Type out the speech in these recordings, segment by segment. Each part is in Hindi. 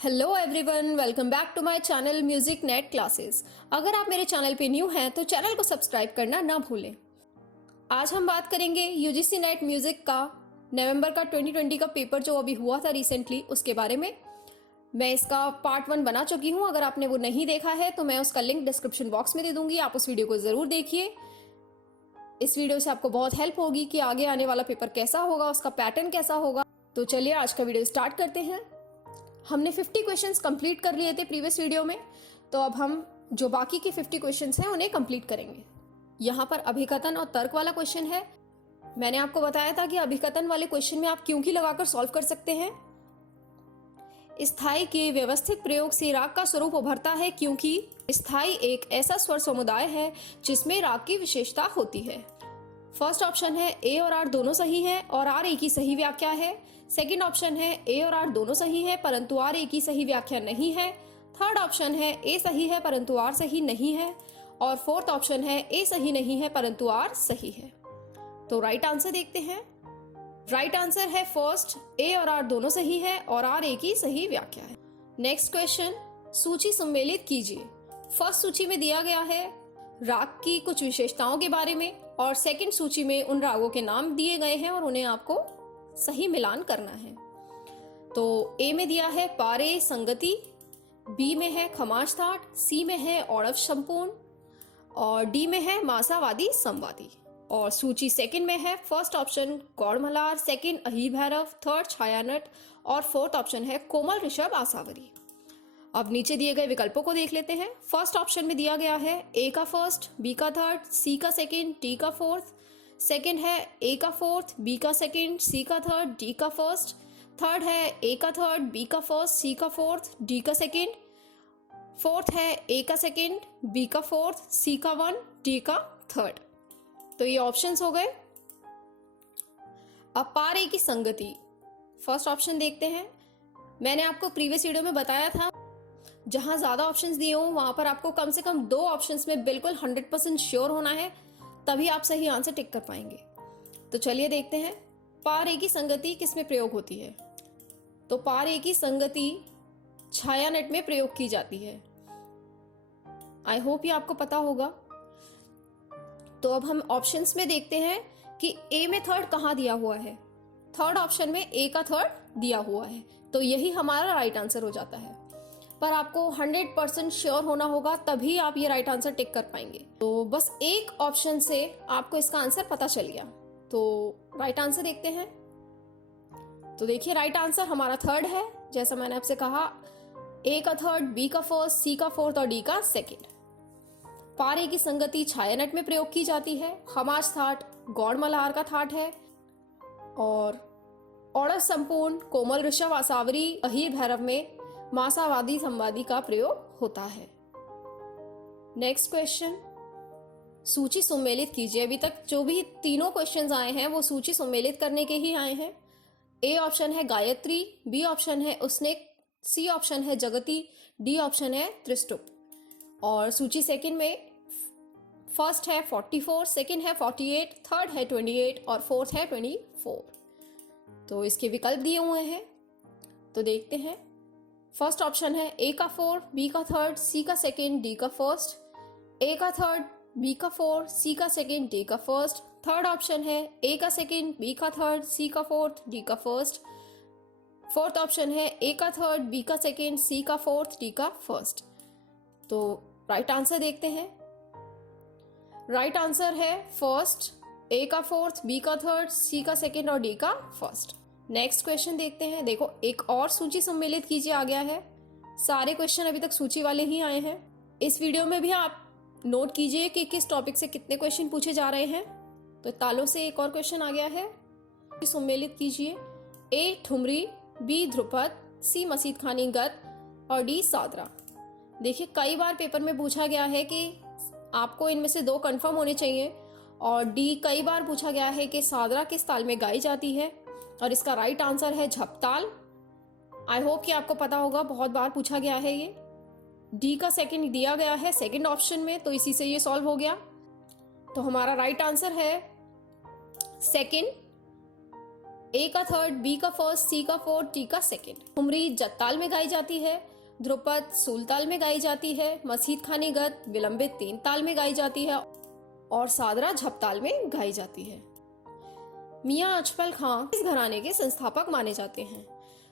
Hello everyone, welcome back to my channel music net classes. अगर आप मेरे चैनल पे न्यू हैं तो चैनल को सब्सक्राइब करना ना भूलें। आज हम बात करेंगे यूजीसी नेट म्यूजिक का नवंबर का 2020 का पेपर जो अभी हुआ था रिसेंटली, उसके बारे में। मैं इसका पार्ट 1 बना चुकी हूँ। अगर आपने वो नहीं देखा है तो मैं उसका लिंक डिस्क्रिप्शन बॉक्स में दे दूंगी, आप उस वीडियो को ज़रूर देखिए। इस वीडियो से आपको बहुत हेल्प होगी कि आगे आने वाला पेपर कैसा होगा, उसका पैटर्न कैसा होगा। तो चलिए आज का वीडियो स्टार्ट करते हैं। हमने 50 क्वेश्चंस कंप्लीट कर लिए थे प्रीवियस वीडियो में, तो अब हम जो बाकी के 50 क्वेश्चंस हैं उन्हें कंप्लीट करेंगे। यहाँ पर अभिकथन और तर्क वाला क्वेश्चन है। मैंने आपको बताया था कि अभिकथन वाले क्वेश्चन में आप क्योंकि लगाकर सॉल्व कर सकते हैं। स्थाई के व्यवस्थित प्रयोग से राग का स्वरूप उभरता है क्योंकि स्थाई एक ऐसा स्वर समुदाय है जिसमें राग की विशेषता होती है। फर्स्ट ऑप्शन है ए और आर दोनों सही है और आर ए की सही व्याख्या है। सेकंड ऑप्शन है ए और आर दोनों सही है परंतु आर ए की सही व्याख्या नहीं है। थर्ड ऑप्शन है ए सही है परंतु आर सही नहीं है। और फोर्थ ऑप्शन है ए सही नहीं है परंतु आर सही है। तो राइट आंसर देखते हैं। राइट आंसर है फर्स्ट, ए और आर दोनों सही है और आर ए की सही व्याख्या है। नेक्स्ट क्वेश्चन, सूची सम्मिलित कीजिए। फर्स्ट सूची में दिया गया है राग की कुछ विशेषताओं के बारे में और सेकंड सूची में उन रागों के नाम दिए गए हैं और उन्हें आपको सही मिलान करना है। तो ए में दिया है पारे संगति, बी में है खमाज थाट, सी में है औड़व संपूर्ण और डी में है मासावादी संवादी। और सूची सेकंड में है first option Gaud Malhar, second Ahir Bhairav, third Chhayanat और फोर्थ ऑप्शन है कोमल ऋषभ आसावरी। अब नीचे दिए गए विकल्पों को देख लेते हैं। फर्स्ट ऑप्शन में दिया गया है ए का फर्स्ट, बी का थर्ड, सी का सेकंड, डी का फोर्थ। सेकंड है ए का फोर्थ, बी का सेकंड, सी का थर्ड, डी का फर्स्ट। थर्ड है ए का थर्ड, बी का फर्स्ट, सी का फोर्थ, डी का सेकंड। फोर्थ है ए का सेकंड, बी का फोर्थ, सी का वन, डी का थर्ड। तो ये ऑप्शंस हो गए। अब पारे की संगति, फर्स्ट ऑप्शन देखते हैं। मैंने आपको प्रीवियस वीडियो में बताया था जहां ज्यादा ऑप्शंस दिए हों वहां पर आपको कम से कम 2 ऑप्शंस में बिल्कुल 100% श्योर होना है, तभी आप सही आंसर टिक कर पाएंगे। तो चलिए देखते हैं पार ए की संगति किस में प्रयोग होती है। तो पार ए की संगति छायानट में प्रयोग की जाती है। आई होप ये आपको पता होगा। तो अब हम ऑप्शंस में देखते हैं कि ए में थर्ड कहाँ दिया हुआ है। थर्ड ऑप्शन में ए का थर्ड दिया हुआ है, तो यही हमारा राइट आंसर हो जाता है। पर आपको 100% श्योर होना होगा, तभी आप ये राइट आंसर टिक कर पाएंगे। तो बस एक ऑप्शन से आपको इसका आंसर पता चल गया। तो राइट आंसर देखते हैं। तो देखिए राइट आंसर हमारा थर्ड है। जैसा मैंने आपसे कहा, ए का थर्ड, बी का फर्स्ट, सी का फोर्थ और डी का सेकंड। पारे की संगति छायानट में प्रयोग की जाती है। खमाज थाट गौड़ मल्हार का थाट है और औड़व संपूर्ण कोमल ऋषभ आसावरी अहीर भैरव में मासावादी संवादी का प्रयोग होता है। नेक्स्ट क्वेश्चन, सूची सम्मिलित कीजिए। अभी तक जो भी तीनों क्वेश्चंस आए हैं वो सूची सम्मिलित करने के ही आए हैं। ए ऑप्शन है गायत्री, बी ऑप्शन है उसनेक, सी ऑप्शन है जगती, डी ऑप्शन है त्रिस्तुप। और सूची सेकंड में फर्स्ट है 44, सेकंड है 48, थर्ड है 28 और फोर्थ है 24। तो इसके विकल्प दिए हुए हैं, तो देखते हैं। फर्स्ट ऑप्शन है ए का फोर्थ, बी का थर्ड, सी का सेकंड, डी का फर्स्ट। ए का थर्ड, बी का फोर्थ, सी का सेकंड, डी का फर्स्ट। थर्ड ऑप्शन है ए का सेकंड, बी का थर्ड, सी का फोर्थ, डी का फर्स्ट। फोर्थ ऑप्शन है ए का थर्ड, बी का सेकंड, सी का फोर्थ, डी का फर्स्ट। तो राइट आंसर देखते हैं। राइट आंसर है फर्स्ट, ए का फोर्थ, बी का थर्ड, सी का सेकंड और डी का फर्स्ट। नेक्स्ट क्वेश्चन देखते हैं। देखो एक और सूची सम्मिलित कीजिए आ गया है। सारे क्वेश्चन अभी तक सूची वाले ही आए हैं। इस वीडियो में भी आप नोट कीजिए कि किस टॉपिक से कितने क्वेश्चन पूछे जा रहे हैं। तो तालों से एक और क्वेश्चन आ गया है, सम्मिलित कीजिए। ए ठुमरी, बी ध्रुपद, सी मसीद खानी गद और डी सादरा। देखिए कई बार पेपर में पूछा गया है कि आपको इनमें से 2 कंफर्म होने चाहिए और डी कई बार पूछा गया है कि सादरा किस ताल में गाई जाती है और इसका राइट आंसर है झपताल। आई होप कि आपको पता होगा, बहुत बार पूछा गया है ये। डी का सेकंड दिया गया है सेकंड ऑप्शन में, तो इसी से ये सॉल्व हो गया। तो हमारा राइट आंसर है सेकंड ए का थर्ड, बी का फर्स्ट, सी का फोर्थ, डी का सेकेंड। ठुमरी जत ताल में गाई जाती है, ध्रुपद सूल ताल में गाई जाती है, मसीद खानी गत विलंबित तीन ताल में गाई जाती है और सादरा झप ताल में गाई जाती है। मियां अजफल खां इस घराने के संस्थापक माने जाते हैं।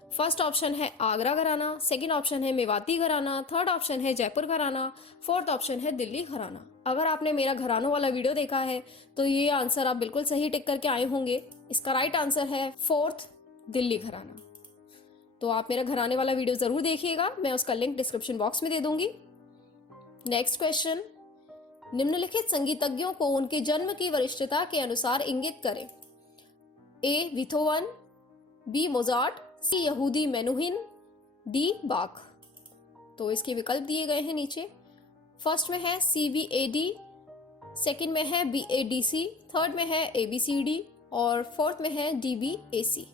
फर्स्ट ऑप्शन है आगरा घराना, सेकंड ऑप्शन है मेवाती घराना, थर्ड ऑप्शन है जयपुर घराना, फोर्थ ऑप्शन है दिल्ली घराना। अगर आपने मेरा घरानों वाला वीडियो देखा है तो ये आंसर आप बिल्कुल सही टिक करके आए होंगे। इसका राइट आंसर है फोर्थ, दिल्ली घराना। तो आप मेरा घराने वाला वीडियो जरूर देखिएगा, मैं उसका लिंक डिस्क्रिप्शन बॉक्स में दे दूंगी। नेक्स्ट क्वेश्चन, निम्नलिखित संगीतज्ञों को उनके जन्म की वरिष्ठता के अनुसार इंगित करें। ए बीथोवन, बी मोजार्ट, सी यहूदी मेनुहिन, डी बाख। तो इसके विकल्प दिए गए हैं नीचे। फर्स्ट में है CVAD, सेकंड में है BADC, थर्ड में है ABCD और फोर्थ में है DBAC।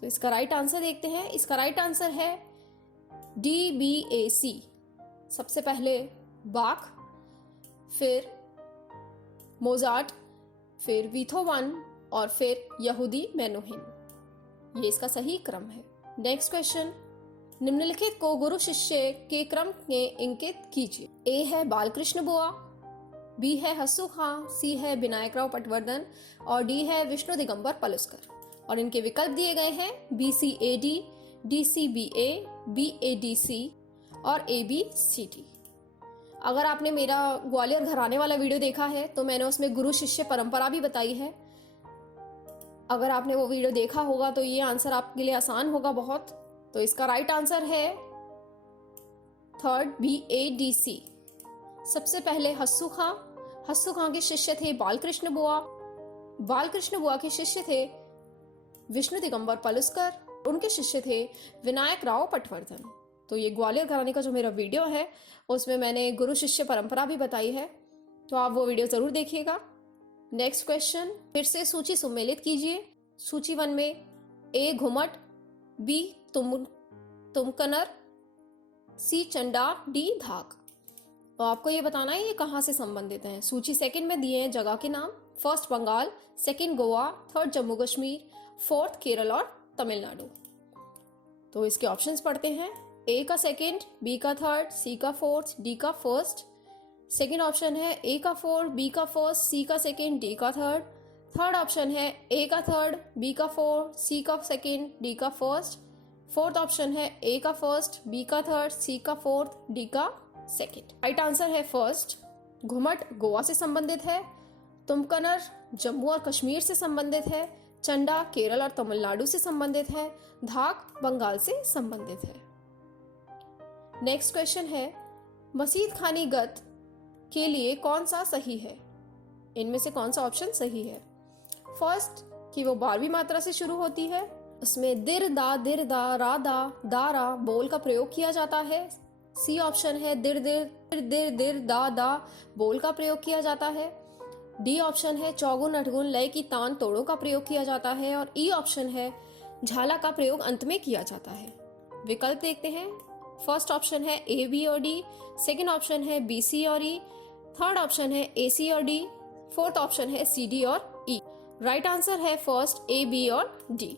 तो इसका राइट आंसर देखते हैं। इसका राइट आंसर है DBAC। सबसे पहले बाख, फिर मोजार्ट, फिर बीथोवन और फिर यहूदी मेनुहिन। ये इसका सही क्रम है। नेक्स्ट क्वेश्चन, निम्नलिखित को गुरु शिष्य के क्रम में इंकित कीजिए। ए है बालकृष्ण बुआ, बी है हस्सू खां, सी है विनायकराव पटवर्धन और डी है विष्णु दिगंबर पलुस्कर। और इनके विकल्प दिए गए हैं BCAD, DCBA, BADC और ABCD। अगर आपने मेरा ग्वालियर घराने वाला वीडियो देखा है तो मैंने उसमें गुरु शिष्य परंपरा भी बताई है। अगर आपने वो वीडियो देखा होगा तो ये आंसर आपके लिए आसान होगा बहुत। तो इसका राइट आंसर है थर्ड, BADC। सबसे पहले हस्सू खां के शिष्य थे बालकृष्ण बुआ के शिष्य थे विष्णु दिगंबर पलुस्कर, उनके शिष्य थे विनायक राव पटवर्धन। तो ये ग्वालियर घराने का जो मेरा वीडियो है उसमें मैंने गुरु शिष्य परंपरा भी बताई है, तो आप वो वीडियो जरूर देखिएगा। नेक्स्ट क्वेश्चन, फिर से सूची सम्मिलित कीजिए। सूची 1 में ए घुमट, बी तुमकनर, सी चंडा, डी धाक। तो आपको ये बताना है ये कहाँ से संबंधित हैं। सूची 2 में दिए हैं जगह के नाम। First Bengal, second Goa, third Jammu Kashmir, fourth Kerala और तमिलनाडु। तो इसके ऑप्शंस पढ़ते हैं। ए का सेकंड, बी का थर्ड, सी का फोर्थ, डी का फर्स्ट। सेकंड ऑप्शन है ए का फोर्थ, बी का फर्स्ट, सी का सेकंड, डी का थर्ड। थर्ड ऑप्शन है ए का थर्ड, बी का फोर्थ, सी का सेकंड, डी का फर्स्ट। फोर्थ ऑप्शन है ए का फर्स्ट, बी का थर्ड, सी का फोर्थ, डी का सेकंड। राइट आंसर है फर्स्ट। घुमट गोवा से संबंधित है, तुमकनर जम्मू और कश्मीर से संबंधित है, चंडा केरल और तमिलनाडु से संबंधित है, धाक बंगाल से संबंधित है। नेक्स्ट क्वेश्चन है, मसीद खानी गत के लिए कौन सा सही है? इनमें से कौन सा ऑप्शन सही है? फर्स्ट, कि वो 12वीं मात्रा से शुरू होती है, उसमें दिर दा रा दा बोल का प्रयोग किया जाता है। सी ऑप्शन है दिर दा बोल का प्रयोग किया जाता है। डी ऑप्शन है चौगुन अठगुन लय की तान तोड़ों का प्रयोग किया जाता है और ई ऑप्शन है झाला का प्रयोग अंत में किया जाता है। विकल्प देखते हैं। फर्स्ट ऑप्शन है ए, बी और डी, सेकंड ऑप्शन है बी, सी और ई, थर्ड ऑप्शन है ए, सी और डी, फोर्थ ऑप्शन है सी, डी और ई। राइट आंसर है फर्स्ट ए, बी और डी।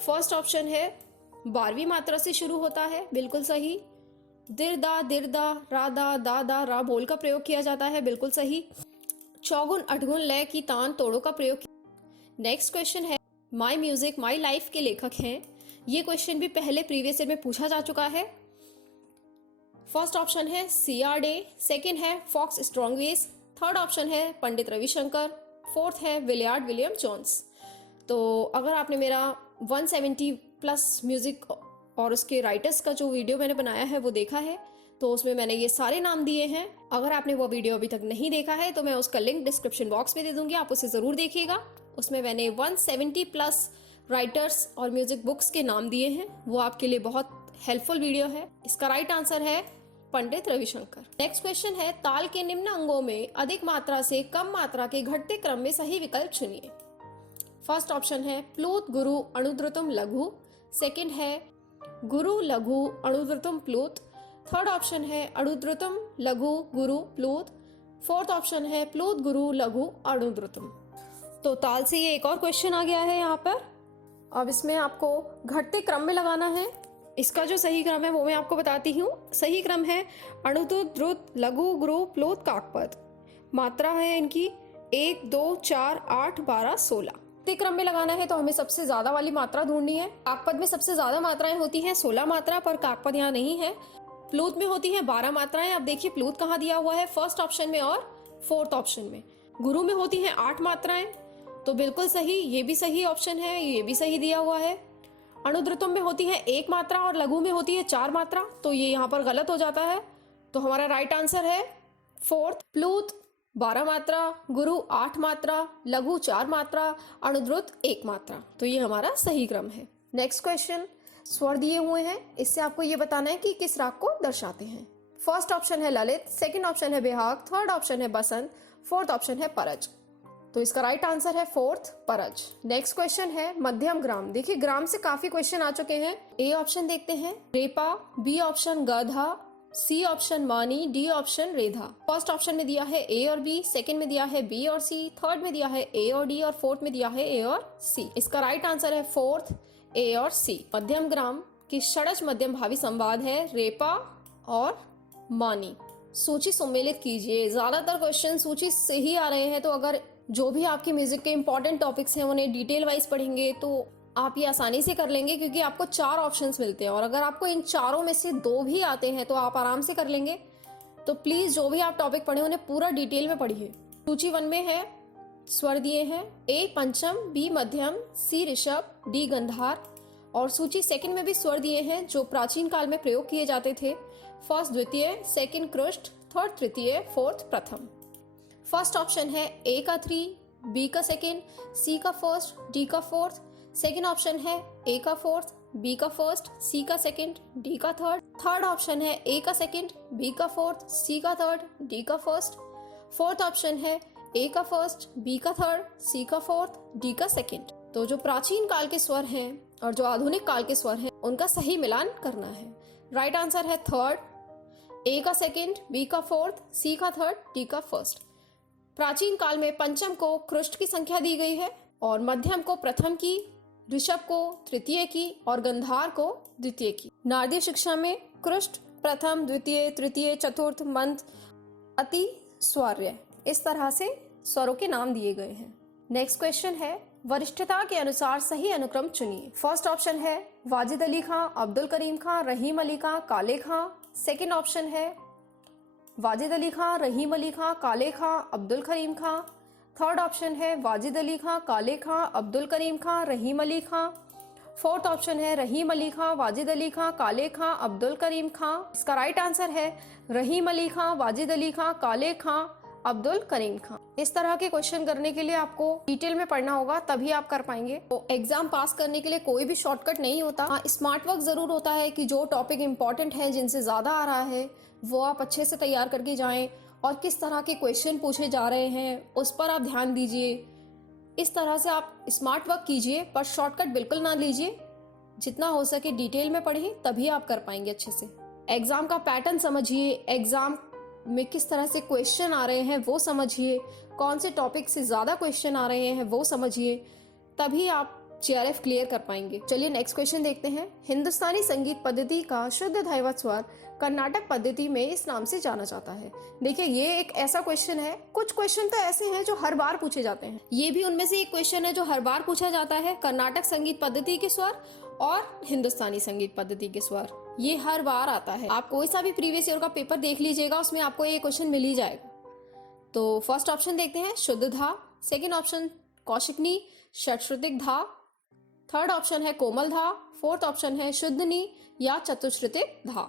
फर्स्ट ऑप्शन है 12वीं मात्रा से शुरू होता है, बिल्कुल सही। दिर दा रा दा बोल का प्रयोग किया जाता है, बिल्कुल सही। चौगुन अठगुन लय की तान तोड़ों का प्रयोग। नेक्स्ट क्वेश्चन है, माई म्यूजिक माई लाइफ के लेखक हैं। ये क्वेश्चन भी पहले प्रीवियस ईयर में पूछा जा चुका है। फर्स्ट ऑप्शन है CR डे, सेकंड है फॉक्स स्ट्रॉन्गवेज, थर्ड ऑप्शन है पंडित रविशंकर, फोर्थ है विलियर्ड विलियम जोन्स। तो अगर आपने मेरा 170 प्लस म्यूजिक और उसके राइटर्स का जो वीडियो मैंने बनाया है वो देखा है तो उसमें मैंने ये सारे नाम दिए हैं। अगर आपने वो वीडियो अभी तक नहीं देखा है तो मैं उसका लिंक डिस्क्रिप्शन बॉक्स में दे दूंगी, आप उसे ज़रूर देखिएगा। उसमें मैंने 170 प्लस राइटर्स और म्यूजिक बुक्स के नाम दिए हैं, वो आपके लिए बहुत हेल्पफुल वीडियो है। इसका राइट आंसर है पंडित रविशंकर। नेक्स्ट क्वेश्चन है, ताल के निम्न अंगों में अधिक मात्रा से कम मात्रा के घटते क्रम में सही विकल्प चुनिए। फर्स्ट ऑप्शन है प्लूत गुरु अणुद्रुतम लघु, सेकंड है गुरु लघु अणुद्रुतम प्लूत, थर्ड ऑप्शन है अणुद्रुतम लघु गुरु प्लूत, फोर्थ ऑप्शन है प्लूत गुरु लघु अणुद्रुतम। तो ताल से ये एक और क्वेश्चन आ गया है यहाँ पर। अब इसमें आपको घटते क्रम में लगाना है। इसका जो सही क्रम है वो मैं आपको बताती हूँ। सही क्रम है अणुद्रुत, द्रुत, लघु, गुरु, प्लोत, काकपद। मात्रा है इनकी 1, 2, 4, 8, 12, 16। घटते क्रम में लगाना है तो हमें सबसे ज्यादा वाली मात्रा ढूंढनी है। काकपद में सबसे ज्यादा मात्राएं होती हैं 16 मात्रा, पर काकपद यहाँ नहीं है। प्लूत में होती है 12 मात्राएं। अब देखिए प्लूत कहाँ दिया हुआ है, फर्स्ट ऑप्शन में और फोर्थ ऑप्शन में। गुरु में होती है 8 मात्राएं, तो बिल्कुल सही, ये भी सही ऑप्शन है, ये भी सही दिया हुआ है। अणुद्रुतम में होती है 1 मात्रा और लघु में होती है 4 मात्रा, तो ये यहाँ पर गलत हो जाता है। तो हमारा राइट आंसर है फोर्थ। प्लूत 12 मात्रा, गुरु 8 मात्रा, लघु 4 मात्रा, अणुद्रुत 1 मात्रा, तो ये हमारा सही क्रम है। नेक्स्ट क्वेश्चन, स्वर दिए हुए हैं, इससे आपको ये बताना है कि किस राग को दर्शाते हैं। फर्स्ट ऑप्शन है ललित, सेकंड ऑप्शन है बेहाग, थर्ड ऑप्शन है बसंत, फोर्थ ऑप्शन है परज। तो इसका राइट आंसर है फोर्थ, परज। नेक्स्ट क्वेश्चन है मध्यम ग्राम। देखिए ग्राम से काफी क्वेश्चन आ चुके हैं। ए ऑप्शन देखते हैं रेपा, बी ऑप्शन गधा, सी ऑप्शन मानी, डी ऑप्शन रेधा। फर्स्ट ऑप्शन में दिया है ए और बी, सेकंड में दिया है बी और सी, थर्ड में दिया है ए और डी और फोर्थ में दिया है ए और सी। इसका राइट आंसर है फोर्थ, ए और सी। मध्यम ग्राम की षडज मध्यम भावी संवाद है रेपा और मानी। सूची सम्मिलित कीजिए। ज्यादातर क्वेश्चन सूची से ही आ रहे हैं, तो अगर जो भी आपके म्यूजिक के इंपॉर्टेंट टॉपिक्स हैं उन्हें डिटेल वाइज पढ़ेंगे तो आप ये आसानी से कर लेंगे, क्योंकि आपको 4 ऑप्शंस मिलते हैं और अगर आपको इन चारों में से 2 भी आते हैं तो आप आराम से कर लेंगे। तो प्लीज जो भी आप टॉपिक पढ़े उन्हें पूरा डिटेल में पढ़िए। सूची 1 में है, स्वर दिए हैं ए पंचम, बी मध्यम, सी ऋषभ, डी गंधार। और सूची 2 में भी स्वर दिए हैं जो प्राचीन काल में प्रयोग किए जाते थे। फर्स्ट द्वितीय, सेकंड कृष्ट, थर्ड तृतीय, फोर्थ प्रथम। फर्स्ट ऑप्शन है ए का 3, बी का सेकंड, सी का फर्स्ट, डी का फोर्थ। सेकंड ऑप्शन है ए का फोर्थ, बी का फर्स्ट, सी का सेकंड, डी का थर्ड। थर्ड ऑप्शन है ए का सेकंड, बी का फोर्थ, सी का थर्ड, डी का फर्स्ट। फोर्थ ऑप्शन है ए का फर्स्ट, बी का थर्ड, सी का फोर्थ, डी का सेकंड। तो जो प्राचीन काल के स्वर हैं और जो आधुनिक काल के स्वर हैं उनका सही मिलान करना है। राइट आंसर है थर्ड, ए का सेकंड, बी का फोर्थ, सी का थर्ड, डी का फर्स्ट। प्राचीन काल में पंचम को कृष्ट की संख्या दी गई है और मध्यम को प्रथम की, ऋषभ को तृतीय की और गंधार को द्वितीय की। नारदीय शिक्षा में कृष्ट प्रथम, द्वितीय, तृतीय, चतुर्थ, मंथ, अति, स्वर्य, इस तरह से स्वरों के नाम दिए गए हैं। नेक्स्ट क्वेश्चन है वरिष्ठता के अनुसार सही अनुक्रम चुनिए। फर्स्ट ऑप्शन है वाजिद अली खां, अब्दुल करीम खां, रहीम अली खां, काले खां। सेकंड ऑप्शन है वाजिद अली खां, रहीम अली खां, काले खां, अब्दुल करीम खां। थर्ड ऑप्शन है वाजिद अली खां, काले खां, अब्दुल करीम खां, रहीम अली खां। फोर्थ ऑप्शन है रहीम अली खां, वाजिद अली खां, काले खां, अब्दुल करीम खां। इसका राइट आंसर है रहीम अली खां, वाजिद अली खां, काले खां, अब्दुल करीम खां। इस तरह के क्वेश्चन करने के लिए आपको डिटेल में पढ़ना होगा, तभी आप कर पाएंगे। तो एग्जाम पास करने के लिए कोई भी शॉर्टकट नहीं होता। हाँ, स्मार्ट वर्क जरूर होता है कि जो टॉपिक इंपॉर्टेंट है, जिनसे ज्यादा आ रहा है, वो आप अच्छे से तैयार करके जाएं और किस तरह के क्वेश्चन पूछे जा रहे हैं उस पर आप ध्यान दीजिए। इस तरह से आप स्मार्ट वर्क कीजिए, पर शॉर्टकट बिल्कुल ना लीजिए। जितना हो सके डिटेल में पढ़िए, तभी आप कर पाएंगे अच्छे से। एग्जाम का पैटर्न समझिए, एग्जाम में किस तरह से क्वेश्चन आ रहे हैं वो समझिए, कौन से टॉपिक से ज्यादा क्वेश्चन आ रहे हैं वो समझिए, तभी आप JRF क्लियर कर पाएंगे। चलिए नेक्स्ट क्वेश्चन देखते हैं। हिंदुस्तानी संगीत पद्धति का शुद्ध दैवत स्वर कर्नाटक पद्धति में इस नाम से जाना जाता है। देखिए ये एक ऐसा क्वेश्चन है, कुछ क्वेश्चन तो ऐसे हैं जो हर बार पूछे जाते हैं, ये भी उनमें से एक क्वेश्चन है जो हर बार पूछा जाता है। कर्नाटक संगीत पद्धति के स्वर और हिंदुस्तानी संगीत पद्धति के स्वर, ये हर बार आता है। आप कोई सा भी प्रीवियस ईयर का पेपर देख लीजिएगा, उसमें आपको ये क्वेश्चन मिल ही जाएगा। तो फर्स्ट ऑप्शन देखते हैं शुद्ध धा, सेकेंड ऑप्शन कौशिकनी षटश्रुतिक धा, थर्ड ऑप्शन है कोमल धा, फोर्थ ऑप्शन है शुद्धनी या चतुश्रुतिक धा।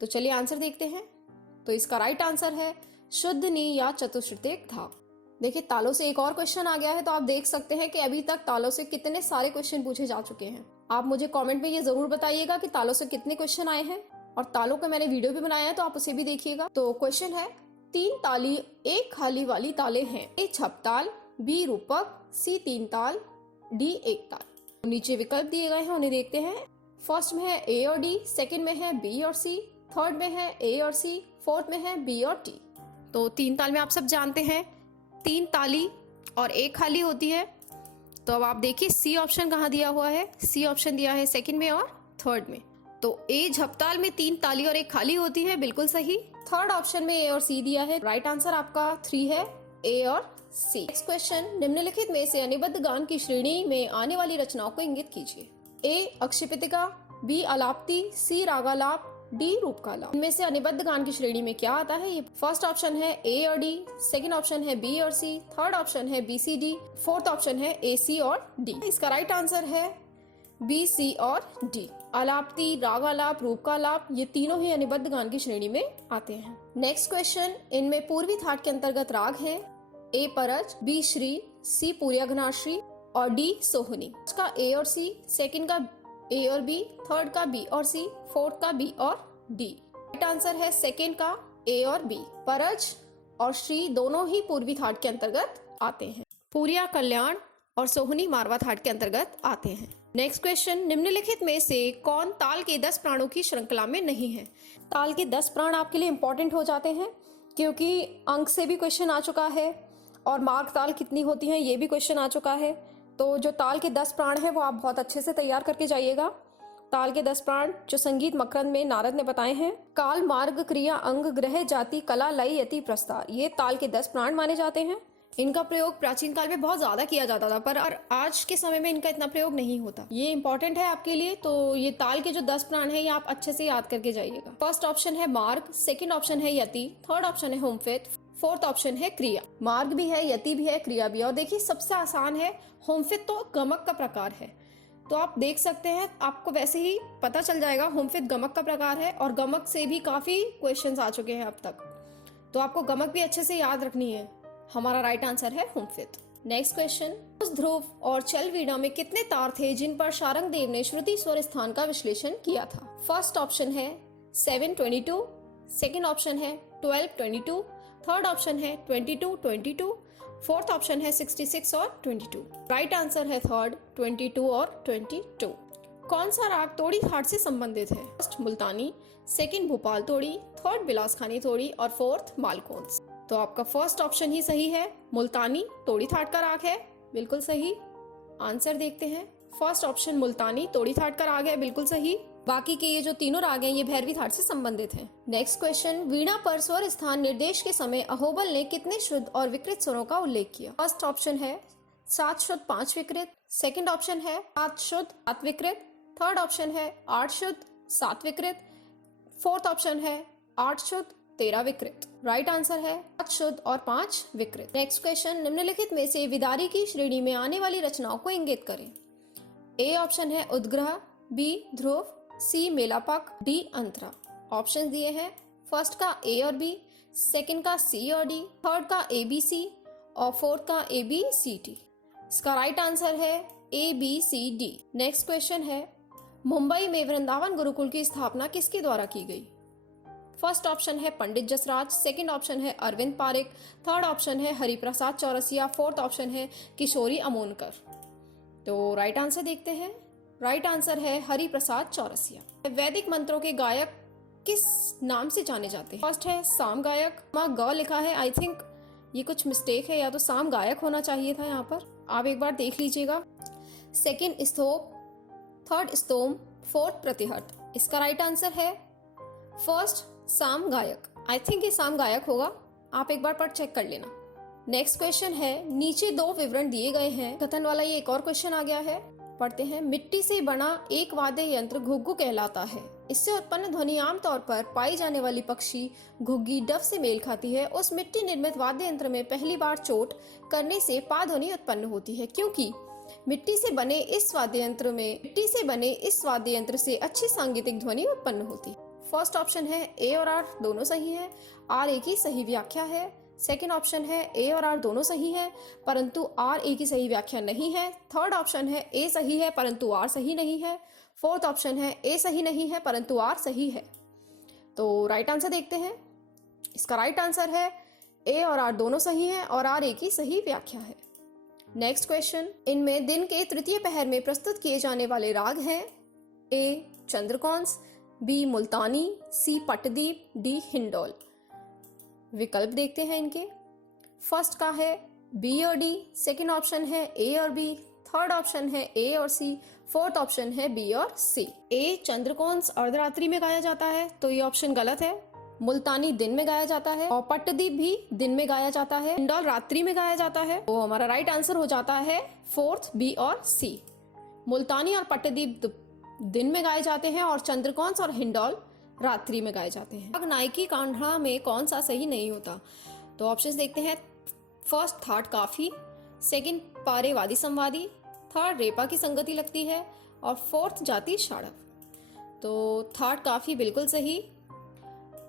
तो चलिए आंसर देखते हैं। तो इसका राइट आंसर है शुद्धनी या चतुश्रुतिक धा। देखिए तालों से एक और क्वेश्चन आ गया है, तो आप देख सकते हैं कि अभी तक तालों से कितने सारे क्वेश्चन पूछे जा चुके हैं। आप मुझे कमेंट में ये जरूर बताइएगा कि तालों से कितने क्वेश्चन आए हैं, और तालों का मैंने वीडियो भी बनाया है तो आप उसे भी देखिएगा। तो क्वेश्चन है 3 ताली एक खाली वाली ताले हैं, ए छप ताल, बी रूपक, सी 3 ताल, डी 1 ताल। नीचे विकल्प दिए गए हैं, उन्हें देखते हैं। फर्स्ट में है ए और डी, सेकंड में है बी और सी, थर्ड में है ए और सी, फोर्थ में है बी और टी। तो 3 ताल में आप सब जानते हैं 3 ताली और एक खाली होती है। तो अब आप देखिए सी ऑप्शन कहाँ दिया हुआ है, सी ऑप्शन दिया है सेकंड में और थर्ड में। तो ए झपताल में 3 ताली और एक खाली होती है, बिल्कुल सही। थर्ड ऑप्शन में ए और सी दिया है, राइट आंसर आपका 3 है, ए और सी। नेक्स्ट क्वेश्चन, निम्नलिखित में से अनिबद्ध गान की श्रेणी में आने वाली रचनाओं को इंगित कीजिए। ए अक्षिपितिका, बी अलाप्ति, सी रागालाप, डी रूपकालाप। इनमें से अनिबद्ध गान की श्रेणी में क्या आता है? ये फर्स्ट ऑप्शन है ए और डी, सेकंड ऑप्शन है बी और सी, थर्ड ऑप्शन है B C D, fourth option है ए सी और डी। इसका राइट आंसर है बी सी और डी। अलाप्ति, रागालाप, रूपकालाप ये तीनों ही अनिबद्ध गान की श्रेणी में आते हैं। नेक्स्ट क्वेश्चन, इनमें पूर्वी थाट के अंतर्गत राग है ए परज, बी श्री, सी पूर्याघनाश्री और डी सोहनी। इसका ए और सी, सेकंड का ए और बी, थर्ड का बी और सी, फोर्थ का बी और डी। राइट आंसर है सेकंड का ए और बी। परज और श्री दोनों ही पूर्वी थाट के अंतर्गत आते हैं। पूरिया कल्याण और सोहनी मारवा थाट के अंतर्गत आते हैं। नेक्स्ट क्वेश्चन, निम्नलिखित में से कौन ताल के 10 प्राणों की श्रृंखला में नहीं है? ताल के 10 प्राण आपके लिए इंपॉर्टेंट हो जाते हैं क्योंकि अंक से भी क्वेश्चन आ चुका है और मार्ग ताल कितनी होती हैं ये भी क्वेश्चन आ चुका है। तो जो ताल के 10 प्राण है वो आप बहुत अच्छे से तैयार करके जाइएगा। ताल के 10 प्राण जो संगीत मकरंद में नारद ने बताए हैं, काल, मार्ग, क्रिया, अंग, ग्रह, जाति, कला, लय, यति, प्रस्तार, ये ताल के 10 प्राण माने जाते हैं। इनका प्रयोग प्राचीन काल में बहुत ज्यादा किया जाता था, पर आज के समय में इनका इतना प्रयोग नहीं होता। ये इंपॉर्टेंट है आपके लिए। तो ये ताल के जो 10 प्राण है ये आप अच्छे से याद करके जाइएगा। फर्स्ट ऑप्शन है मार्ग, सेकंड ऑप्शन है यति, थर्ड ऑप्शन है होमफेथ, फोर्थ ऑप्शन है क्रिया। मार्ग भी है, यति भी है, क्रिया भी है। और देखिए सबसे आसान है होमफेथ, तो गमक का प्रकार है। तो आप देख सकते हैं, आपको वैसे ही पता चल जाएगा होमफेथ गमक का प्रकार है और गमक से भी काफी क्वेश्चंस आ चुके हैं अब तक। तो आपको गमक भी अच्छे से याद रखनी है। हमारा राइट आंसर है होमफेथ। नेक्स्ट क्वेश्चन, उस ध्रुव और चल वीणा में कितने तार थे जिन पर शारंग देव ने श्रुति स्वर स्थान का विश्लेषण किया था? फर्स्ट ऑप्शन है 722, सेकंड ऑप्शन है 1222, थर्ड ऑप्शन है 2222, फोर्थ ऑप्शन है 66 और 22। राइट आंसर है थर्ड 22 और 22। कौन सा राग तोड़ी थाट से संबंधित है? फर्स्ट मुल्तानी, सेकंड भोपाल तोड़ी, थर्ड बिलासखानी तोड़ी और फोर्थ मालकोंस। तो आपका फर्स्ट ऑप्शन ही सही है, मुल्तानी तोड़ी थाट का राग है, बिल्कुल सही। आंसर देखते हैं, फर्स्ट ऑप्शन मुल्तानी तोड़ी थाट का राग है, बिल्कुल सही। बाकी के ये जो तीनों राग हैं ये भैरवी थाट से संबंधित हैं। नेक्स्ट क्वेश्चन, वीणा पर स्वर स्थान निर्देश के समय अहोबल ने कितने शुद्ध और विकृत स्वरों का उल्लेख किया? फर्स्ट ऑप्शन है 7 शुद्ध 5 विकृत, सेकंड ऑप्शन है 7 शुद्ध 7 विकृत, थर्ड ऑप्शन है 8 शुद्ध 7 विकृत, फोर्थ ऑप्शन है 8 शुद्ध 13 विकृत। राइट आंसर है 7 शुद्ध और 5 विकृत। नेक्स्ट क्वेश्चन, निम्नलिखित में से विदारी की श्रेणी में आने वाली रचनाओं को इंगित करें। ए ऑप्शन है उद्ग्रह, बी ध्रुव, सी मेलापक, डी अंतरा। ऑप्शन दिए हैं, फर्स्ट का ए और बी, सेकंड का सी और डी, थर्ड का ए बी सी और फोर्थ का ए बी सी टी। इसका राइट आंसर है A B C D. Next question है, मुंबई में वृंदावन गुरुकुल की स्थापना किसके द्वारा की गई? फर्स्ट ऑप्शन है पंडित जसराज, सेकंड ऑप्शन है अरविंद पारिक, थर्ड ऑप्शन है हरिप्रसाद चौरसिया, फोर्थ ऑप्शन है किशोरी अमोनकर। तो राइट आंसर देखते हैं। राइट आंसर है हरिप्रसाद चौरसिया। वैदिक मंत्रों के गायक किस नाम से जाने जाते हैं? फर्स्ट है साम गायक, वहाँ ग लिखा है, आई थिंक ये कुछ मिस्टेक है, या तो साम गायक होना चाहिए था यहाँ पर, आप एक बार देख लीजिएगा। सेकंड स्तोप, थर्ड स्तोम, फोर्थ प्रतिहत। इसका राइट आंसर है फर्स्ट साम गायक। आई थिंक ये साम गायक होगा, आप एक बार पर चेक कर लेना। नेक्स्ट क्वेश्चन है, नीचे 2 विवरण दिए गए हैं, कथन वाला ये एक और क्वेश्चन आ गया है, पढ़ते हैं। मिट्टी से बना एक वाद्य यंत्र घुग्गू कहलाता है। इससे उत्पन्न ध्वनि आमतौर पर पाई जाने वाली पक्षी घुग्गी डफ से मेल खाती है। उस मिट्टी निर्मित वाद्य यंत्र में पहली बार चोट करने से पा ध्वनि उत्पन्न होती है, क्योंकि मिट्टी से बने इस वाद्य यंत्र से अच्छी सांगीतिक ध्वनि उत्पन्न होती है। फर्स्ट ऑप्शन है ए और आर दोनों सही है, आर ए की सही व्याख्या है। सेकेंड ऑप्शन है ए और आर दोनों सही है परंतु आर ए की सही व्याख्या नहीं है। थर्ड ऑप्शन है ए सही है परंतु आर सही नहीं है। फोर्थ ऑप्शन है ए सही नहीं है परंतु आर सही है। तो राइट आंसर देखते हैं। इसका राइट आंसर है ए और आर दोनों सही है और आर ए की सही व्याख्या है। नेक्स्ट क्वेश्चन, इनमें दिन के तृतीय पहर में प्रस्तुत किए जाने वाले राग हैं ए चंद्रकौंस, बी मुल्तानी, सी पट्टदीप, डी हिंडोल। विकल्प देखते हैं इनके। फर्स्ट का है बी और डी, सेकेंड ऑप्शन है ए और बी, थर्ड ऑप्शन है ए और सी, फोर्थ ऑप्शन है बी और सी। ए चंद्रकोण अर्धरात्रि में गाया जाता है, तो ये ऑप्शन गलत है। मुल्तानी दिन में गाया जाता है और पट्टदीप भी दिन में गाया जाता है। हिंडौल रात्रि में गाया जाता है, तो हमारा राइट आंसर हो जाता है फोर्थ, बी और सी। मुल्तानी और पट्टदीप दिन में गाए जाते हैं और चंद्रकोण और हिंडौल रात्रि में गाए जाते हैं। अब नाइकी कांढ़ा में कौन सा सही नहीं होता? तो ऑप्शंस देखते हैं। फर्स्ट थाट काफी, सेकंड पारे वादी संवादी, थर्ड रेपा की संगति लगती है और फोर्थ जाति शाड़व। तो थाट काफी बिल्कुल सही।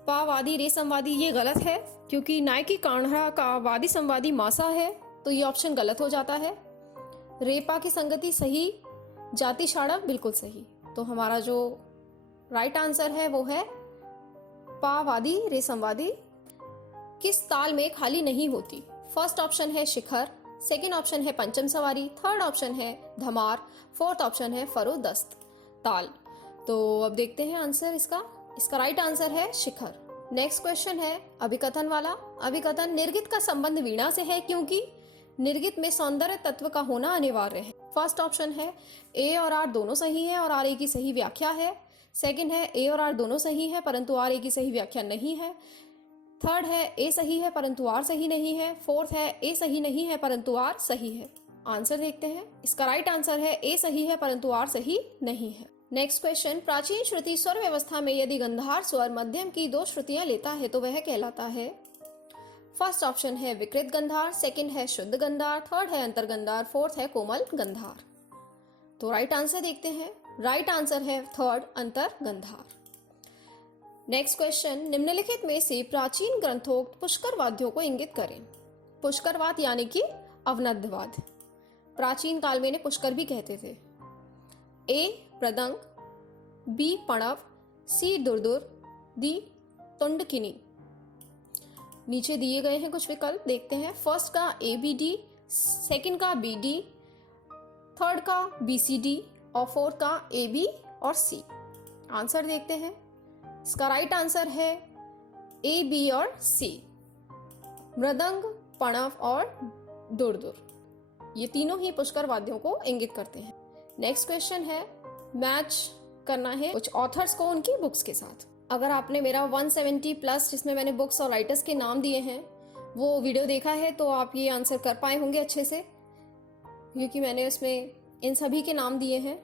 पा वादी रे संवादी ये गलत है, क्योंकि नाइकी कांढ़ा का वादी संवादी मासा है, तो ये ऑप्शन गलत हो जाता है। रेपा की संगति सही, जाति शाड़व बिल्कुल सही। तो हमारा जो राइट आंसर है वो है पा वादी रे संवादी। किस ताल में खाली नहीं होती? फर्स्ट ऑप्शन है शिखर, सेकंड ऑप्शन है पंचम सवारी, थर्ड ऑप्शन है धमार, फोर्थ ऑप्शन है फरोदस्त ताल। तो अब देखते हैं आंसर इसका राइट आंसर है शिखर। नेक्स्ट क्वेश्चन है अभिकथन वाला। अभिकथन, निर्गित का संबंध वीणा से है क्योंकि निर्गित में सौंदर्य तत्व का होना अनिवार्य है। फर्स्ट ऑप्शन है ए और आर दोनों सही है और आर ए की सही व्याख्या है। सेकंड है ए और आर दोनों सही है परंतु आर ए की सही व्याख्या नहीं है। थर्ड है ए सही है परंतु आर सही नहीं है। फोर्थ है ए सही नहीं है परंतु आर सही है। आंसर देखते हैं। इसका राइट आंसर है ए सही है परंतु आर सही नहीं है। नेक्स्ट क्वेश्चन, प्राचीन श्रुति स्वर व्यवस्था में यदि गंधार स्वर मध्यम की 2 श्रुतियां लेता है तो वह कहलाता है। फर्स्ट ऑप्शन है विकृत गंधार, सेकंड है शुद्ध गंधार, थर्ड है अंतर गंधार, फोर्थ है कोमल गंधार। तो राइट आंसर देखते हैं। राइट आंसर है थर्ड, अंतर गंधार। नेक्स्ट क्वेश्चन, निम्नलिखित में से प्राचीन ग्रंथोक्त पुष्कर वाद्यों को इंगित करें। पुष्करवाद यानी कि अवनद्धवाद। प्राचीन काल में इन्हें पुष्कर भी कहते थे। ए प्रदंग, बी पणव, सी दुरदुर, डी तुंडकिनी। नीचे दिए गए हैं कुछ विकल्प, देखते हैं। फर्स्ट का ए बी डी, सेकंड का बी डी, थर्ड का बी सी डी और फोर्थ का ए बी और सी। आंसर देखते हैं। इसका राइट आंसर है ए बी और सी, मृदंग, पणव और दुरदुर। ये तीनों ही पुष्कर वाद्यों को इंगित करते हैं। नेक्स्ट क्वेश्चन है, मैच करना है कुछ ऑथर्स को उनकी बुक्स के साथ। अगर आपने मेरा 170 प्लस जिसमें मैंने बुक्स और राइटर्स के नाम दिए हैं वो वीडियो देखा है तो आप ये आंसर कर पाए होंगे अच्छे से, क्योंकि मैंने उसमें इन सभी के नाम दिए हैं।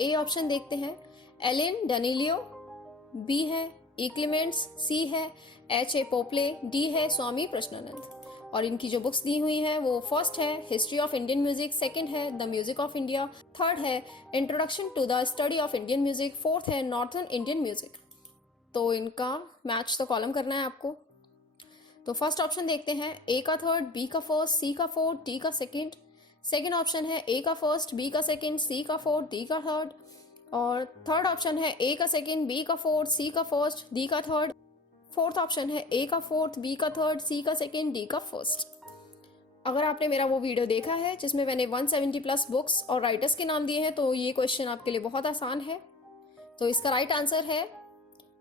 ए ऑप्शन देखते हैं, एलिन डेनिलियो, बी है ई क्लेमेंट्स, सी है एच ए पोपले, डी है स्वामी प्रश्नानंद। और इनकी जो बुक्स दी हुई हैं वो फर्स्ट है history of Indian music, second है the music of India, third है introduction to the study of Indian music, fourth है नॉर्थन इंडियन म्यूजिक। तो इनका मैच तो कॉलम करना है आपको। तो फर्स्ट ऑप्शन देखते हैं, ए का थर्ड, बी का फर्स्ट, सी का फोर्थ, डी का सेकंड। सेकंड ऑप्शन है ए का फर्स्ट, बी का सेकंड, सी का फोर्थ, डी का थर्ड। और थर्ड ऑप्शन है ए का सेकंड, बी का फोर्थ, सी का फर्स्ट, डी का थर्ड। फोर्थ ऑप्शन है ए का फोर्थ, बी का थर्ड, सी का सेकंड, डी का फर्स्ट। अगर आपने मेरा वो वीडियो देखा है जिसमें मैंने 170 प्लस बुक्स और राइटर्स के नाम दिए हैं तो ये क्वेश्चन आपके लिए बहुत आसान है। तो इसका राइट आंसर है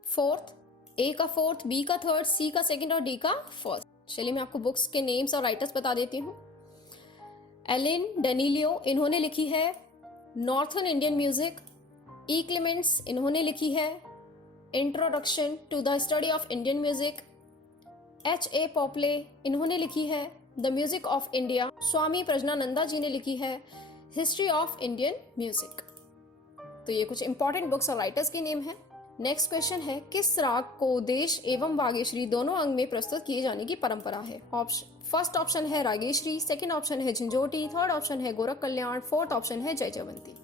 फोर्थ, ए का फोर्थ, बी का थर्ड, सी का सेकंड और डी का फर्स्ट। चलिए मैं आपको बुक्स के नेम्स और राइटर्स बता देती हूँ। एलिन डेनिलियो, इन्होंने लिखी है northern Indian music. E Clements, इन्होंने लिखी है introduction to the study of Indian music. H A Popley, इन्होंने लिखी है the music of India. Swami Prajnanananda ji ने लिखी है हिस्ट्री ऑफ इंडियन म्यूजिक। तो ये कुछ इंपॉर्टेंट बुक्स और राइटर्स के नेम हैं। नेक्स्ट क्वेश्चन है, किस राग को देश एवं वागेश्री दोनों अंग में प्रस्तुत किए जाने की परंपरा है। फर्स्ट ऑप्शन है रागेश्री, सेकंड ऑप्शन है झंझोटी, थर्ड ऑप्शन है गोरख कल्याण, फोर्थ ऑप्शन है जय जयवंती।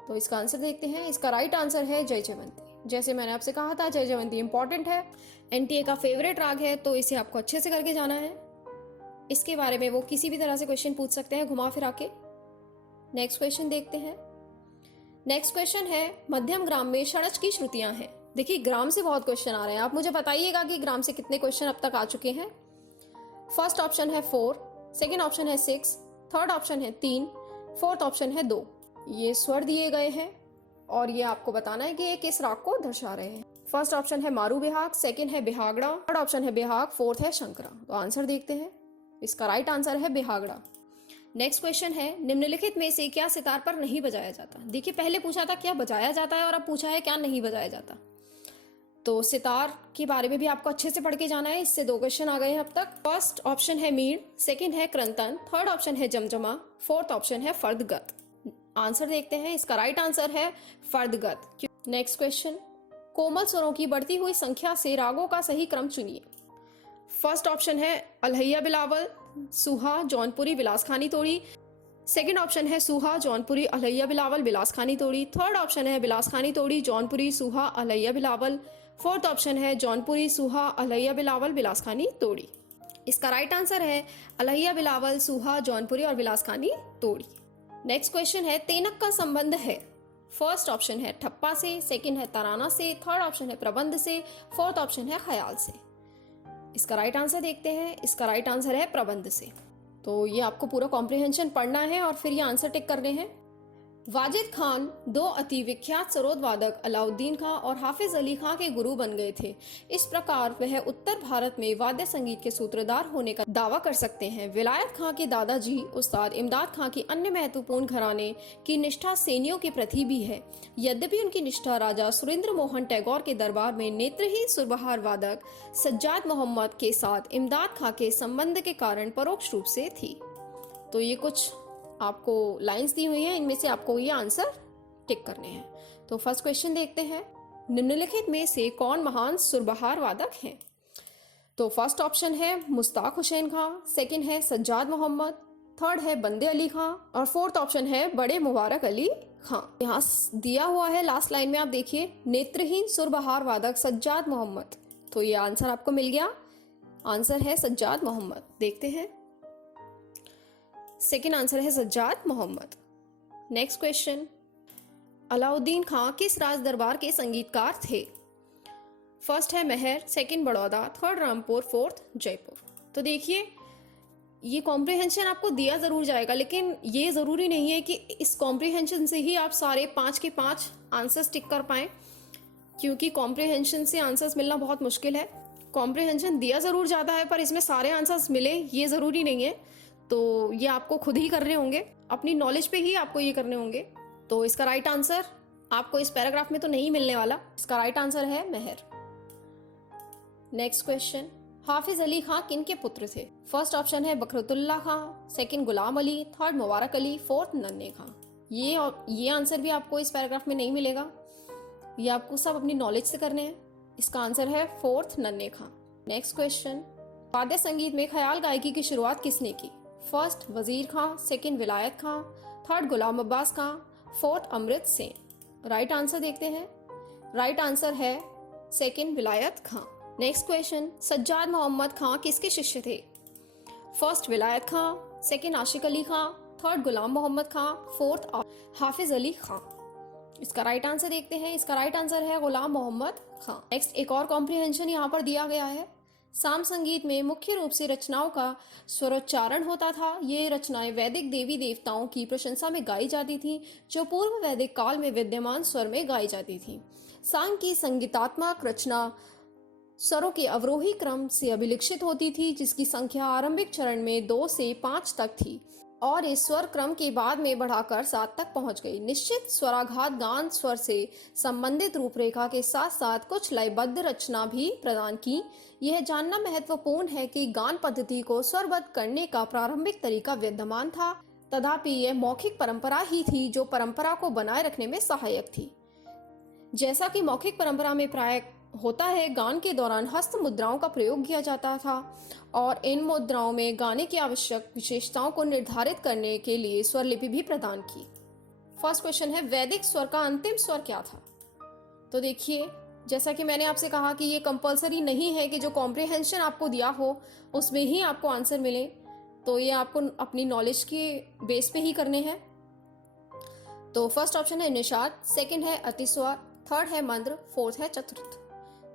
तो इसका आंसर देखते हैं। इसका राइट आंसर है जय जयवंती। जैसे मैंने आपसे कहा था जय जयवंती इंपॉर्टेंट है, एनटीए का फेवरेट राग है, तो इसे आपको अच्छे से करके जाना है। इसके बारे में वो किसी भी तरह से क्वेश्चन पूछ सकते हैं घुमा फिरा के। नेक्स्ट क्वेश्चन देखते हैं। नेक्स्ट क्वेश्चन है, मध्यम ग्राम में षड्ज की श्रुतियां हैं। देखिए ग्राम से बहुत क्वेश्चन आ रहे हैं, आप मुझे बताइएगा कि ग्राम से कितने क्वेश्चन अब तक आ चुके हैं। फर्स्ट ऑप्शन है 4, सेकंड ऑप्शन है 6, थर्ड ऑप्शन है 3, फोर्थ ऑप्शन है 2। ये स्वर दिए गए हैं और ये आपको बताना है कि ये किस राग को दर्शा रहे हैं। फर्स्ट ऑप्शन है मारू बिहाग, सेकंड है बिहागड़ा, थर्ड ऑप्शन है बिहाग, फोर्थ है शंकरा। तो आंसर देखते हैं। इसका राइट आंसर है बिहागड़ा। नेक्स्ट क्वेश्चन है, निम्नलिखित में से क्या सितार पर नहीं बजाया जाता। देखिए पहले पूछा था क्या बजाया जाता है और अब पूछा है क्या नहीं बजाया जाता। तो सितार के बारे में भी आपको अच्छे से पढ़ के जाना है। इससे 2 क्वेश्चन आ गए हैं अब तक। फर्स्ट ऑप्शन है मीण, सेकंड है क्रंतन, थर्ड ऑप्शन है जमजमा, फोर्थ ऑप्शन है फर्दगत। आंसर देखते हैं। इसका राइट आंसर है फर्दगत। नेक्स्ट क्वेश्चन, कोमल स्वरों की बढ़ती हुई संख्या से रागों का सही क्रम चुनिए। फर्स्ट ऑप्शन है अलहैया बिलावल, सुहा, जौनपुरी, विलासखानी तोड़ी। सेकंड ऑप्शन है सुहा, जौनपुरी, अलहैया बिलावल, विलासखानी तोड़ी। थर्ड ऑप्शन है विलासखानी तोड़ी, जौनपुरी, सुहा, अलहैया बिलावल। फोर्थ ऑप्शन है जौनपुरी, सुहा, अलहैया बिलावल, विलासखानी तोड़ी। इसका राइट आंसर है अलहैया बिलावल, सुहा, जौनपुरी और विलासखानी तोड़ी। नेक्स्ट क्वेश्चन है, तेनक का संबंध है। फर्स्ट ऑप्शन है ठप्पा से, सेकंड है तराना से, थर्ड ऑप्शन है प्रबंध से, फोर्थ ऑप्शन है ख्याल से। इसका राइट आंसर देखते हैं। इसका राइट आंसर है प्रबंध से। तो ये आपको पूरा कॉम्प्रिहेंशन पढ़ना है और फिर ये आंसर टिक करने हैं। वाजिद खान 2 अति विख्यात सरोद वादक अलाउद्दीन खां और हाफिज अली खां के गुरु बन गए थे। इस प्रकार वह उत्तर भारत में वाद्य संगीत के सूत्रधार होने का दावा कर सकते हैं। विलायत खां के दादाजी उस्ताद इमदाद खां की अन्य महत्वपूर्ण घराने की निष्ठा सेनियों के प्रति भी है। यद्यपि उनकी निष्ठा राजा सुरेंद्र मोहन टैगोर के दरबार में नेत्रहीन सुरबहार वादक सज्जाद मोहम्मद के साथ इमदाद खां के संबंध के कारण परोक्ष रूप से थी। तो ये कुछ आपको लाइंस दी हुई हैं, इनमें से आपको ये आंसर टिक करने हैं। तो फर्स्ट क्वेश्चन देखते हैं, निम्नलिखित में से कौन महान सुरबहार वादक हैं। तो फर्स्ट ऑप्शन है मुश्ताक हुसैन खां, सेकंड है सज्जाद मोहम्मद, थर्ड है बंदे अली खां और फोर्थ ऑप्शन है बड़े मुबारक अली खां। यहाँ दिया हुआ है लास्ट लाइन में, आप देखिए, नेत्रहीन सुरबहार वादक सज्जाद मोहम्मद। तो ये आंसर आपको मिल गया। आंसर है सज्जाद मोहम्मद। देखते हैं, सेकेंड आंसर है सज्जाद मोहम्मद। नेक्स्ट क्वेश्चन, अलाउद्दीन खां किस राज दरबार के संगीतकार थे। फर्स्ट है Maihar, second Baroda, third Rampur, fourth Jaipur. तो देखिए ये कॉम्प्रिहेंशन आपको दिया ज़रूर जाएगा, लेकिन ये ज़रूरी नहीं है कि इस कॉम्प्रिहेंशन से ही आप सारे 5 के 5 आंसर्स टिक कर पाएँ, क्योंकि कॉम्प्रिहेंशन से आंसर्स मिलना बहुत मुश्किल है। कॉम्प्रिहेंशन दिया ज़रूर जाता है पर इसमें सारे आंसर्स मिले ये ज़रूरी नहीं है। तो ये आपको खुद ही करने होंगे, अपनी नॉलेज पे ही आपको ये करने होंगे। तो इसका राइट आंसर आपको इस पैराग्राफ में तो नहीं मिलने वाला। इसका राइट आंसर है महर। नेक्स्ट क्वेश्चन, हाफिज अली खां किन के पुत्र थे। फर्स्ट ऑप्शन है बकरतुल्ला खां, सेकंड गुलाम अली, थर्ड मुबारक अली, फोर्थ नन्हे खां। ये आंसर भी आपको इस पैराग्राफ में नहीं मिलेगा, ये आपको सब अपनी नॉलेज से करने हैं। इसका आंसर है फोर्थ नन्हे खां। नेक्स्ट क्वेश्चन, वाद्य संगीत में ख्याल गायकी की शुरुआत किसने की। फर्स्ट वजीर खां, सेकंड विलायत खां, थर्ड गुलाम अब्बास खां, फोर्थ अमृत सेन। राइट आंसर देखते हैं। राइट आंसर है सेकंड विलायत खां। नेक्स्ट क्वेश्चन, सज्जाद मोहम्मद खां किसके शिष्य थे। फर्स्ट विलायत खां, सेकंड आशिक अली खां, थर्ड गुलाम मोहम्मद खां, फोर्थ हाफिज अली खां। इसका राइट आंसर देखते हैं। इसका राइट आंसर है गुलाम मोहम्मद खां। नेक्स्ट एक और कॉम्प्रिहेंशन यहाँ पर दिया गया है। साम संगीत में मुख्य रूप से रचनाओं का स्वरोच्चारण होता था। ये रचनाएं वैदिक देवी देवताओं की प्रशंसा में गाई जाती थी, जो पूर्व वैदिक काल में विद्यमान स्वर में गाई जाती थी। सांग की संगीतात्मक रचना स्वरों के अवरोही क्रम से अभिलिखित होती थी, जिसकी संख्या आरंभिक चरण में 2 से 5 तक थी और इस स्वर क्रम के बाद में बढ़ाकर 7 तक पहुंच गई। निश्चित स्वराघात गान स्वर से संबंधित रूपरेखा के साथ साथ कुछ लयबद्ध रचना भी प्रदान की। यह जानना महत्वपूर्ण है कि गान पद्धति को स्वरबद्ध करने का प्रारंभिक तरीका विद्यमान था, तथापि यह मौखिक परंपरा ही थी जो परंपरा को बनाए रखने में सहायक थी। जैसा कि मौखिक परंपरा में प्राय होता है, गान के दौरान हस्त मुद्राओं का प्रयोग किया जाता था और इन मुद्राओं में गाने की आवश्यक विशेषताओं को निर्धारित करने के लिए स्वरलिपि भी प्रदान की। फर्स्ट क्वेश्चन है, वैदिक स्वर का अंतिम स्वर क्या था। तो देखिए, जैसा कि मैंने आपसे कहा कि ये कंपलसरी नहीं है कि जो कॉम्प्रिहेंशन आपको दिया हो उसमें ही आपको आंसर मिले, तो ये आपको अपनी नॉलेज के बेस पे ही करने हैं। तो फर्स्ट ऑप्शन है निषाद, सेकंड है अतिस्वर, थर्ड है मंद्र, फोर्थ है चतुर्थ।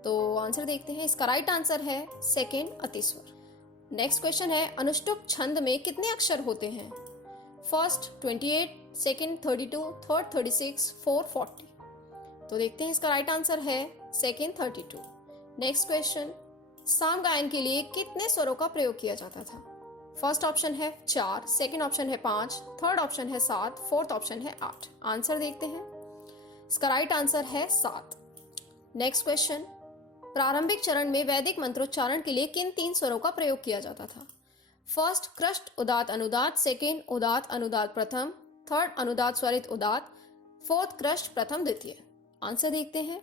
तो आंसर देखते हैं। इसका राइट आंसर है सेकंड अतिस्वर। नेक्स्ट क्वेश्चन है, अनुष्टुप छंद में कितने अक्षर होते हैं। First 28, second 32, third 36, fourth 40। तो देखते हैं। इसका राइट आंसर है सेकंड 32। नेक्स्ट क्वेश्चन, साम गायन के लिए कितने स्वरों का प्रयोग किया जाता था। फर्स्ट ऑप्शन है 4, सेकंड ऑप्शन है 5, थर्ड ऑप्शन है 7, फोर्थ ऑप्शन है 8। आंसर देखते हैं। इसका राइट आंसर है 7। नेक्स्ट क्वेश्चन, प्रारंभिक चरण में वैदिक मंत्रोच्चारण के लिए किन 3 स्वरों का प्रयोग किया जाता था? फर्स्ट कृष्ट उदात अनुदात, सेकेंड उदात अनुदात प्रथम, थर्ड अनुदात स्वरित उदात, फोर्थ कृष्ट प्रथम द्वितीय। आंसर देखते हैं।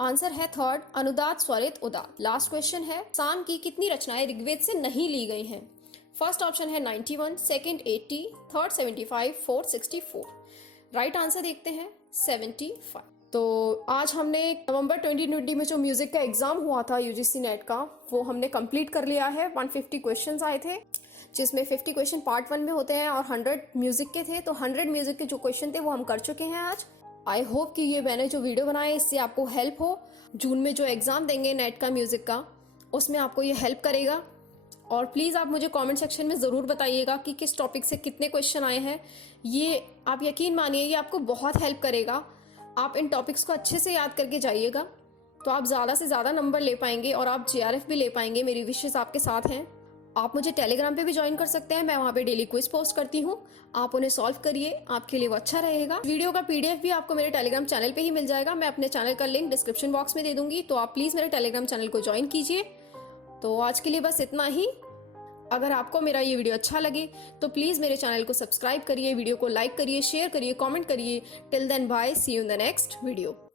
आंसर है थर्ड, अनुदात स्वरित उदात। लास्ट क्वेश्चन है, साम की कितनी रचनाएं ऋग्वेद से नहीं ली गई हैं? फर्स्ट ऑप्शन है 91, second 80, third 75, fourth 64। Right answer देखते हैं 75। तो आज हमने नवंबर 2020 में जो म्यूजिक का एग्जाम हुआ था यूजीसी नेट का, वो हमने कंप्लीट कर लिया है। 150 क्वेश्चंस आए थे, जिसमें 50 क्वेश्चन पार्ट 1 में होते हैं और 100 म्यूजिक के थे। तो 100 म्यूजिक के जो क्वेश्चन थे वो हम कर चुके हैं आज। आई होप कि ये मैंने जो वीडियो बनाया इससे आपको हेल्प हो। जून में जो एग्जाम देंगे नेट का म्यूजिक का, उसमें आपको ये हेल्प करेगा। और प्लीज़ आप मुझे कमेंट सेक्शन में ज़रूर बताइएगा कि किस टॉपिक से कितने क्वेश्चन आए हैं। ये आप यकीन मानिए, ये आपको बहुत हेल्प करेगा। आप इन टॉपिक्स को अच्छे से याद करके जाइएगा तो आप ज़्यादा से ज़्यादा नंबर ले पाएंगे और आप JRF भी ले पाएंगे। मेरी विशेष आपके साथ हैं। आप मुझे टेलीग्राम पे भी ज्वाइन कर सकते हैं, मैं वहाँ पे डेली क्विज पोस्ट करती हूँ। आप उन्हें सॉल्व करिए, आपके लिए वो अच्छा रहेगा। वीडियो का PDF भी आपको मेरे टेलीग्राम चैनल पे ही मिल जाएगा। मैं अपने चैनल का लिंक डिस्क्रिप्शन बॉक्स में दे दूंगी, तो आप प्लीज़ मेरे टेलीग्राम चैनल को ज्वाइन कीजिए। तो आज के लिए बस इतना ही। अगर आपको मेरा ये वीडियो अच्छा लगे तो प्लीज़ मेरे चैनल को सब्सक्राइब करिए, वीडियो को लाइक करिए, शेयर करिए, कमेंट करिए। Till then bye, see you in the next video.